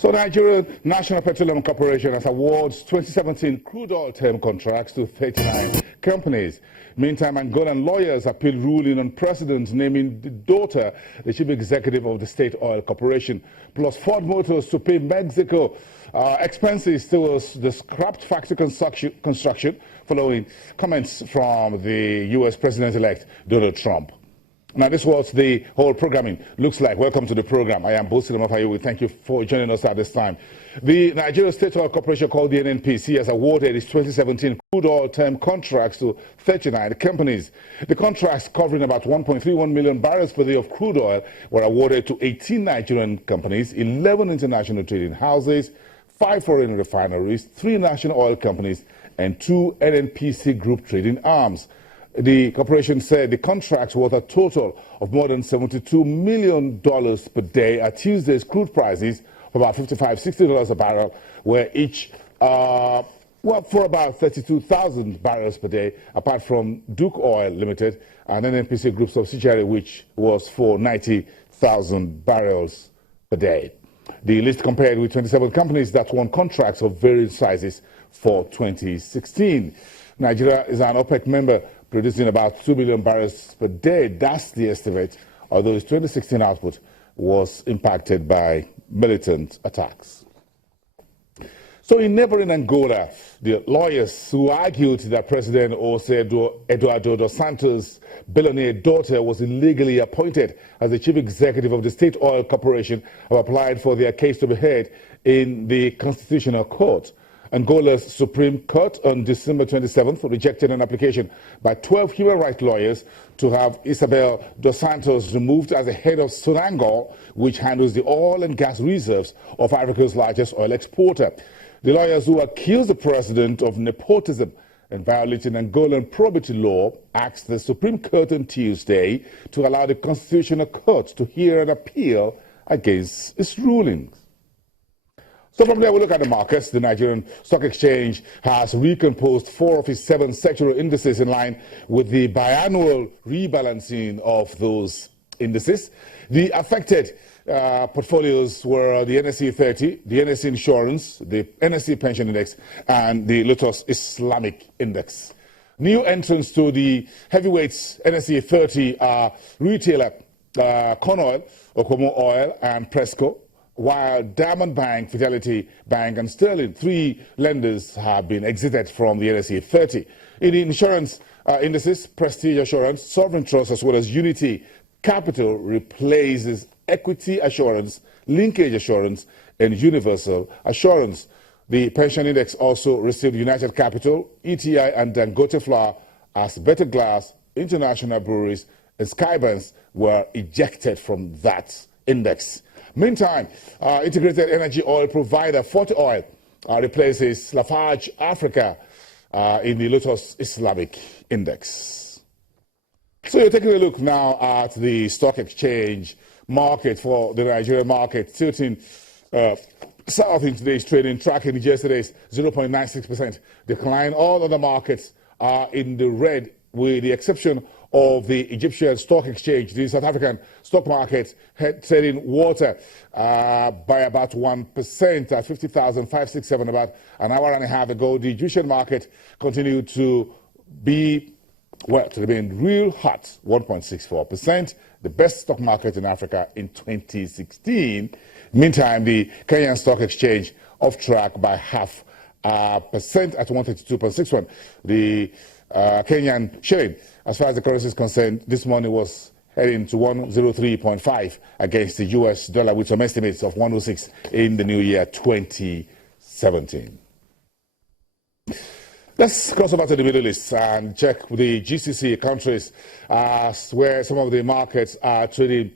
So Nigerian National Petroleum Corporation has awarded 2017 crude oil term contracts to 39 companies. Meantime, Angolan lawyers appeal ruling on president naming the daughter the chief executive of the State Oil Corporation, plus Ford Motors to pay Mexico expenses towards the scrapped factory construction following comments from the U.S. President-elect Donald Trump. Now, this is what the whole programming looks like. Welcome to the program. I am Bosi Lamafayo. Thank you for joining us at this time. The Nigeria State Oil Corporation, called the NNPC, has awarded its 2017 crude oil term contracts to 39 companies. The contracts, covering about 1.31 million barrels per day of crude oil, were awarded to 18 Nigerian companies, 11 international trading houses, 5 foreign refineries, 3 national oil companies, and 2 NNPC group trading arms. The corporation said the contracts worth a total of more than $72 million per day at Tuesday's crude prices of about $55–60 a barrel, where each for about 32,000 barrels per day, apart from Duke Oil Limited, an NNPC group subsidiary, which was for 90,000 barrels per day. The list compared with 27 companies that won contracts of various sizes for 2016. Nigeria is an OPEC member, producing about 2 million barrels per day. That's the estimate, although its 2016 output was impacted by militant attacks. So in neighboring Angola, the lawyers who argued that President Jose Eduardo dos Santos' billionaire daughter was illegally appointed as the chief executive of the State Oil Corporation have applied for their case to be heard in the Constitutional Court. Angola's Supreme Court on December 27th rejected an application by 12 human rights lawyers to have Isabel dos Santos removed as the head of Sonangol, which handles the oil and gas reserves of Africa's largest oil exporter. The lawyers who accused the president of nepotism and violating Angolan probity law asked the Supreme Court on Tuesday to allow the Constitutional Court to hear an appeal against its rulings. So from there, we look at the markets. The Nigerian Stock Exchange has recomposed 4 of its 7 sectoral indices in line with the biannual rebalancing of those indices. The affected portfolios were the NSE 30, the NSE Insurance, the NSE Pension Index, and the Lotus Islamic Index. New entrants to the heavyweights NSE 30 are retailer Corn Oil, Okomo Oil, and Presco, while Diamond Bank, Fidelity Bank, and Sterling, 3 lenders, have been exited from the NSE 30. In the insurance indices, Prestige Assurance, Sovereign Trust, as well as Unity Capital replaces Equity Assurance, Linkage Assurance, and Universal Assurance. The pension index also received United Capital, ETI, and Dangote Flour, as Better Glass, International Breweries, and Skybanks were ejected from that index. Meantime, integrated energy oil provider Forte Oil replaces Lafarge Africa in the Lotus Islamic Index. So you're taking a look now at the stock exchange market for the Nigerian market, tilting south in today's trading, tracking yesterday's 0.96% decline. All other markets are in the red, with the exception of the Egyptian Stock Exchange. The South African stock market trading water by about 1% at 50,567 about an hour and a half ago. The Egyptian market continued to be, to remain real hot, 1.64%, the best stock market in Africa in 2016. Meantime, the Kenyan Stock Exchange off track by 0.5% at 132.61. The Kenyan shilling, as far as the currency is concerned, this morning was heading to 103.5 against the US dollar, with some estimates of 106 in the new year 2017. Let's cross over to the Middle East and check the GCC countries, where some of the markets are trading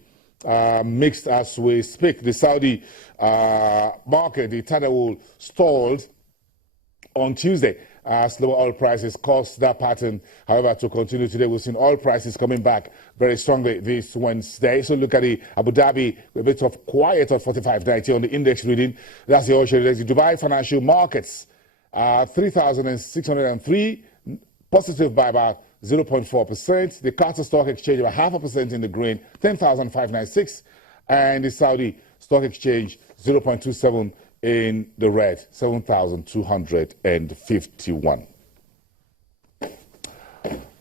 mixed as we speak. The Saudi market, the Tadawul, stalled on Tuesday as lower oil prices caused that pattern, however, to continue today. We've seen oil prices coming back very strongly this Wednesday. So look at the Abu Dhabi, a bit of quiet at 45.90 on the index reading. That's the oil share index. The Dubai financial markets, 3,603, positive by about 0.4%. The Qatar Stock Exchange about 0.5% in the green, 10,596. And the Saudi Stock Exchange 0.27 in the red, 7,251.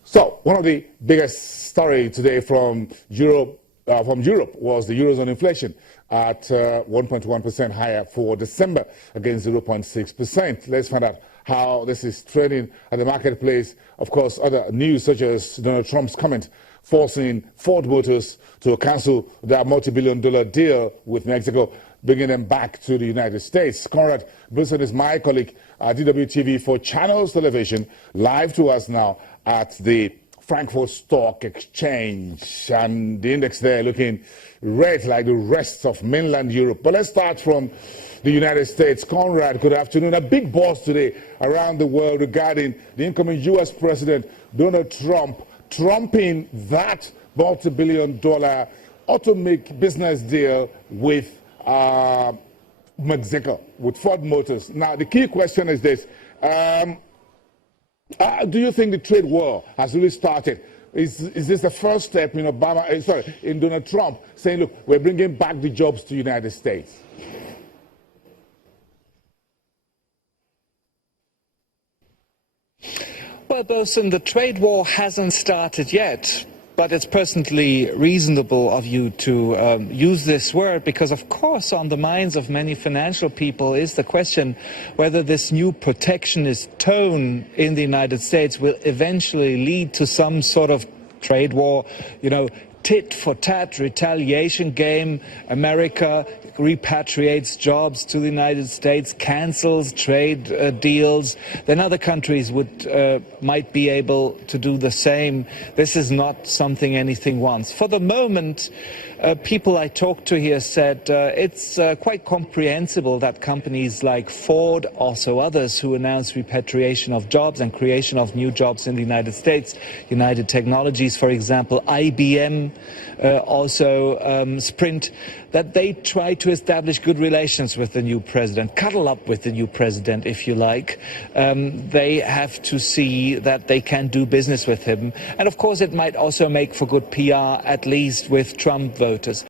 So, one of the biggest stories today from Europe was the Eurozone inflation at 1.1% higher for December against 0.6%. Let's find out how this is trending at the marketplace. Of course, other news such as Donald Trump's comment forcing Ford Motors to cancel their multi-billion-dollar deal with Mexico, bringing them back to the United States. Conrad Wilson is my colleague at DWTV for Channels Television, live to us now at the Frankfurt Stock Exchange, and the index there looking red like the rest of mainland Europe. But let's start from the United States. Conrad, good afternoon. A big buzz today around the world regarding the incoming U.S. President Donald Trump trumping that multi-billion-dollar automaker business deal with Mexico, with Ford Motors. Now, the key question is this. Do you think the trade war has really started? Is this the first step in in Donald Trump saying, look, we're bringing back the jobs to the United States? Well, Bosun, the trade war hasn't started yet. But it's personally reasonable of you to use this word because, of course, on the minds of many financial people is the question whether this new protectionist tone in the United States will eventually lead to some sort of trade war, tit-for-tat retaliation game. America repatriates jobs to the United States, cancels trade deals, then other countries might be able to do the same. This is not something anything wants. For the moment, people I talked to here said it's quite comprehensible that companies like Ford, also others who announced repatriation of jobs and creation of new jobs in the United States, United Technologies, for example, IBM, also Sprint, that they try to establish good relations with the new president, cuddle up with the new president, if you like. They have to see that they can do business with him. And of course, it might also make for good PR, at least with Trump voters.